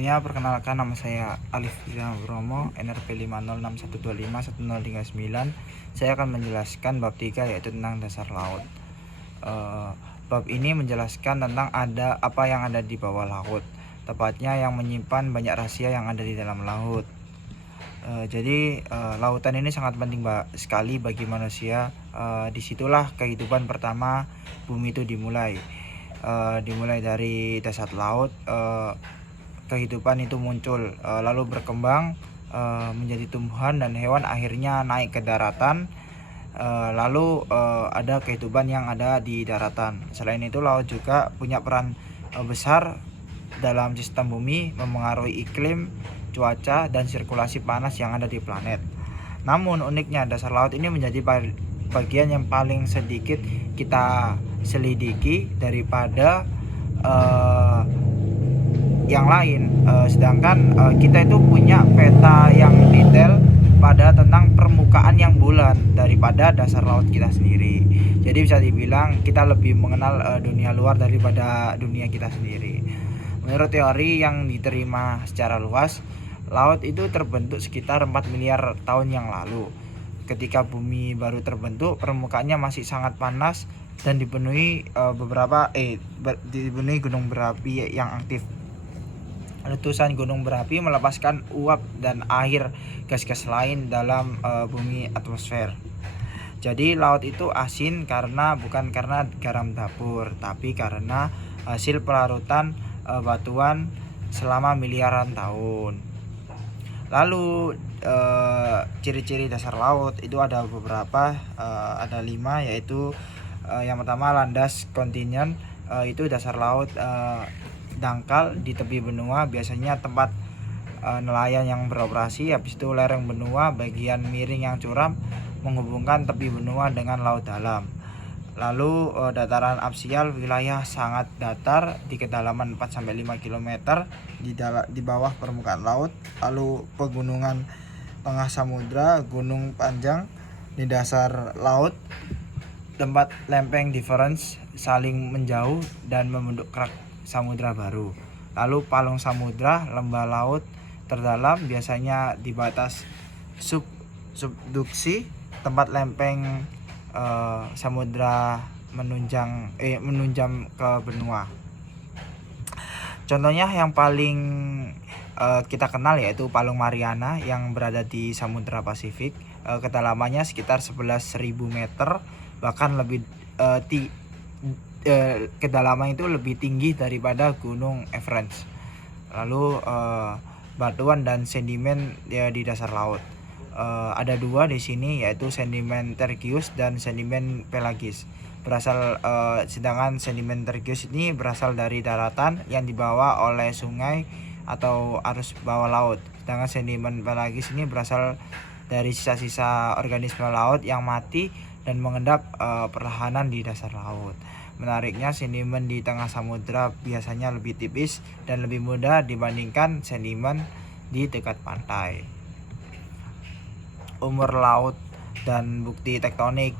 Ya, perkenalkan, nama saya Alif Bromo, NRP 50612510339. Saya akan menjelaskan bab 3, yaitu tentang dasar laut. Bab ini menjelaskan tentang apa yang ada di bawah laut, tepatnya yang menyimpan banyak rahasia yang ada di dalam laut. Jadi lautan ini sangat penting sekali bagi manusia. Disitulah kehidupan pertama bumi itu dimulai. Dimulai dari dasar laut, kehidupan itu muncul, lalu berkembang menjadi tumbuhan dan hewan, akhirnya naik ke daratan. Lalu ada kehidupan yang ada di daratan. Selain itu, laut juga punya peran besar dalam sistem bumi, memengaruhi iklim, cuaca, dan sirkulasi panas yang ada di planet. Namun uniknya, dasar laut ini menjadi bagian yang paling sedikit kita selidiki daripada yang lain. Sedangkan kita itu punya peta yang detail pada tentang permukaan yang bulat daripada dasar laut kita sendiri. Jadi bisa dibilang kita lebih mengenal dunia luar daripada dunia kita sendiri. Menurut teori yang diterima secara luas, laut itu terbentuk sekitar 4 miliar tahun yang lalu. Ketika bumi baru terbentuk, permukaannya masih sangat panas dan dipenuhi dipenuhi gunung berapi yang aktif. Letusan gunung berapi melepaskan uap dan air, gas-gas lain dalam bumi atmosfer. Jadi laut itu asin bukan karena garam dapur, tapi karena hasil pelarutan batuan selama miliaran tahun. Lalu ciri-ciri dasar laut itu ada beberapa, ada 5, yaitu yang pertama landas kontinen. Itu dasar laut dangkal di tepi benua, biasanya tempat nelayan yang beroperasi. Habis itu lereng benua, bagian miring yang curam menghubungkan tepi benua dengan laut dalam. Lalu dataran aksial, wilayah sangat datar di kedalaman 4-5 km di bawah permukaan laut. Lalu pegunungan tengah samudra, gunung panjang di dasar laut, tempat lempeng difference saling menjauh dan membentuk kerak samudra baru. Lalu palung samudra, lembah laut terdalam, biasanya di batas subduksi, tempat lempeng samudra menunjam ke benua. Contohnya yang paling kita kenal yaitu Palung Mariana yang berada di Samudra Pasifik. Kedalamannya sekitar 11.000 meter, bahkan lebih kedalaman itu lebih tinggi daripada Gunung Everest. Lalu batuan dan sedimen di dasar laut. Ada 2 di sini, yaitu sedimen tergius dan sedimen pelagis. Sedangkan sedimen tergius ini berasal dari daratan yang dibawa oleh sungai atau arus bawah laut. Sedangkan sedimen pelagis ini berasal dari sisa-sisa organisme laut yang mati dan mengendap perlahanan di dasar laut. Menariknya, sedimen di tengah samudra biasanya lebih tipis dan lebih mudah dibandingkan sedimen di dekat pantai. Umur laut dan bukti tektonik.